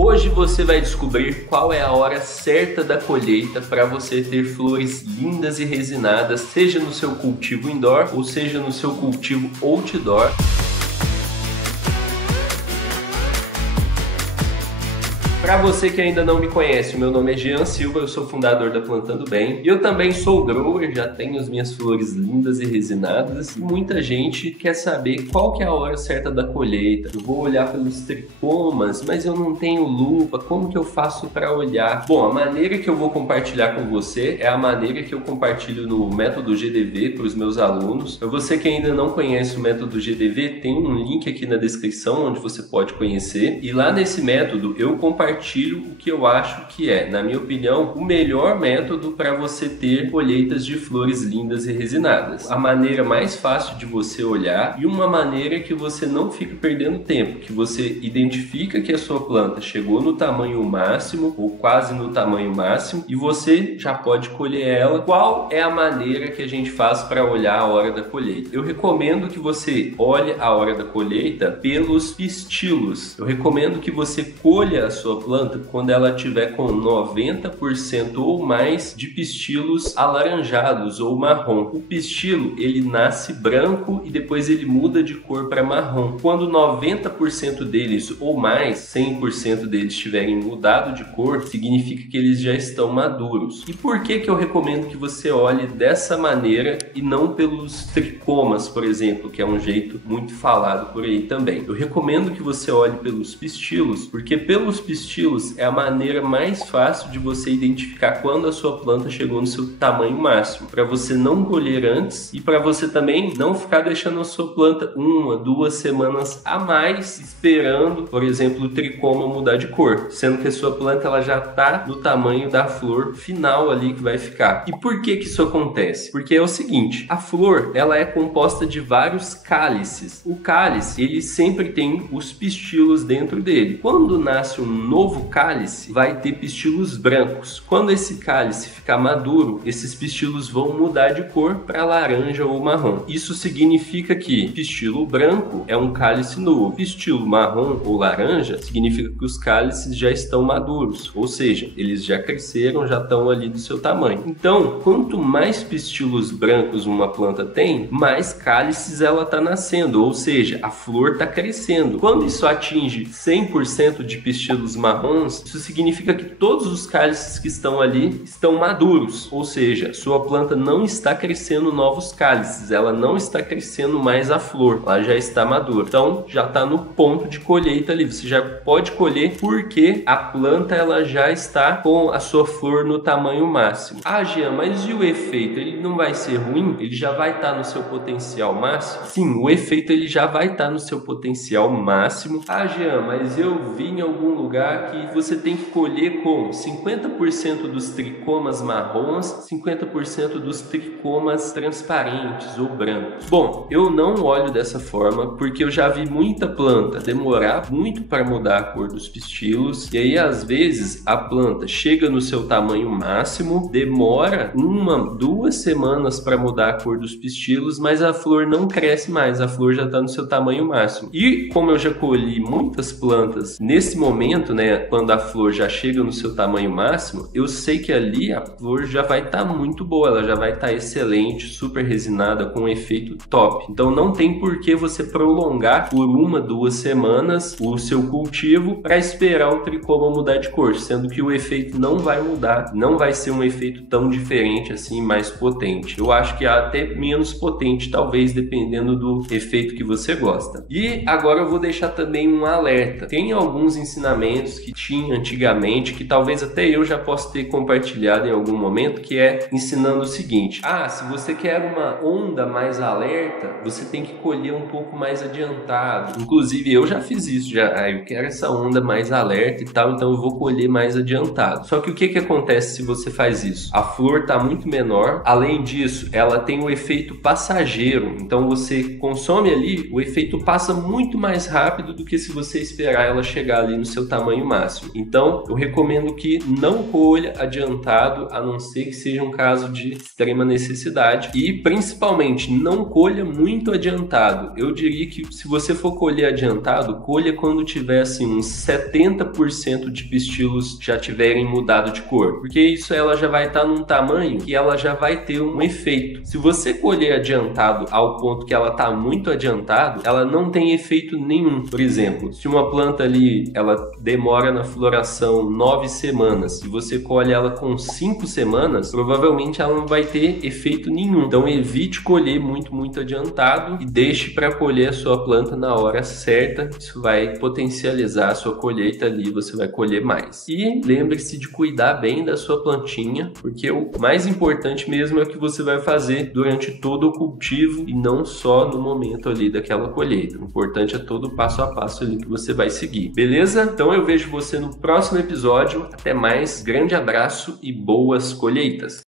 Hoje você vai descobrir qual é a hora certa da colheita para você ter flores lindas e resinadas, seja no seu cultivo indoor ou seja no seu cultivo outdoor. Para você que ainda não me conhece, o meu nome é Jean Silva, eu sou fundador da Plantando Bem e eu também sou grower, já tenho as minhas flores lindas e resinadas e muita gente quer saber qual que é a hora certa da colheita. Eu vou olhar pelos tricomas, mas eu não tenho lupa, como que eu faço para olhar? Bom, a maneira que eu vou compartilhar com você é a maneira que eu compartilho no método GDV para os meus alunos. Para você que ainda não conhece o método GDV, tem um link aqui na descrição onde você pode conhecer e lá nesse método eu compartilho o que eu acho que é, na minha opinião, o melhor método para você ter colheitas de flores lindas e resinadas. A maneira mais fácil de você olhar e uma maneira que você não fica perdendo tempo, que você identifica que a sua planta chegou no tamanho máximo ou quase no tamanho máximo e você já pode colher ela. Qual é a maneira que a gente faz para olhar a hora da colheita? Eu recomendo que você olhe a hora da colheita pelos pistilos. Eu recomendo que você colha a sua planta quando ela tiver com 90% ou mais de pistilos alaranjados ou marrom. O pistilo, ele nasce branco e depois ele muda de cor para marrom. Quando 90% deles ou mais, 100% deles tiverem mudado de cor, significa que eles já estão maduros. E por que que eu recomendo que você olhe dessa maneira e não pelos tricomas, por exemplo, que é um jeito muito falado por aí também? Eu recomendo que você olhe pelos pistilos, porque pelos pistilos é a maneira mais fácil de você identificar quando a sua planta chegou no seu tamanho máximo, para você não colher antes e para você também não ficar deixando a sua planta 1, 2 semanas a mais esperando, por exemplo, o tricoma mudar de cor, sendo que a sua planta ela já está no tamanho da flor final ali que vai ficar. E por que que isso acontece? Porque é o seguinte, a flor ela é composta de vários cálices. O cálice ele sempre tem os pistilos dentro dele. Quando nasce um novo cálice, vai ter pistilos brancos. Quando esse cálice ficar maduro, esses pistilos vão mudar de cor para laranja ou marrom. Isso significa que pistilo branco é um cálice novo. Pistilo marrom ou laranja significa que os cálices já estão maduros, ou seja, eles já cresceram, já estão ali do seu tamanho. Então, quanto mais pistilos brancos uma planta tem, mais cálices ela está nascendo, ou seja, a flor está crescendo. Quando isso atinge 100% de pistilos marrons, isso significa que todos os cálices que estão ali estão maduros, ou seja, sua planta não está crescendo novos cálices, ela não está crescendo mais a flor, ela já está madura. Então já está no ponto de colheita ali, você já pode colher porque a planta ela já está com a sua flor no tamanho máximo. Ah, Jean, mas e o efeito? Ele não vai ser ruim? Ele já vai estar no seu potencial máximo? Sim, o efeito ele já vai estar no seu potencial máximo. Ah, Jean, mas eu vi em algum lugar que você tem que colher com 50% dos tricomas marrons, 50% dos tricomas transparentes ou brancos. Bom, eu não olho dessa forma porque eu já vi muita planta demorar muito para mudar a cor dos pistilos e aí às vezes a planta chega no seu tamanho máximo, demora 1, 2 semanas para mudar a cor dos pistilos, mas a flor não cresce mais, a flor já está no seu tamanho máximo. E como eu já colhi muitas plantas nesse momento, né, quando a flor já chega no seu tamanho máximo, eu sei que ali a flor já vai estar muito boa, ela já vai estar excelente, super resinada, com um efeito top. Então não tem por que você prolongar por 1, 2 semanas o seu cultivo para esperar o tricoma mudar de cor, sendo que o efeito não vai mudar, não vai ser um efeito tão diferente assim, mais potente. Eu acho que é até menos potente, talvez, dependendo do efeito que você gosta. E agora eu vou deixar também um alerta. Tem alguns ensinamentos que tinha antigamente, que talvez até eu já possa ter compartilhado em algum momento, que é ensinando o seguinte: se você quer uma onda mais alerta, você tem que colher um pouco mais adiantado. Inclusive eu já fiz isso, eu quero essa onda mais alerta e tal, então eu vou colher mais adiantado. Só que o que acontece se você faz isso? A flor está muito menor, além disso, ela tem o efeito passageiro, então você consome ali, o efeito passa muito mais rápido do que se você esperar ela chegar ali no seu tamanho máximo. Então, eu recomendo que não colha adiantado, a não ser que seja um caso de extrema necessidade, e principalmente não colha muito adiantado. Eu diria que se você for colher adiantado, colha quando tiver assim uns 70% de pistilos já tiverem mudado de cor, porque isso ela já vai estar num tamanho que ela já vai ter um efeito. Se você colher adiantado ao ponto que ela está muito adiantado, ela não tem efeito nenhum. Por exemplo, se uma planta ali ela demora na floração 9 semanas, se você colhe ela com 5 semanas, provavelmente ela não vai ter efeito nenhum. Então evite colher muito adiantado e deixe para colher a sua planta na hora certa. Isso vai potencializar a sua colheita ali, você vai colher mais. E lembre-se de cuidar bem da sua plantinha, porque o mais importante mesmo é o que você vai fazer durante todo o cultivo e não só no momento ali daquela colheita. O importante é todo o passo a passo ali que você vai seguir. Beleza? Então eu vejo você no próximo episódio. Até mais, grande abraço e boas colheitas!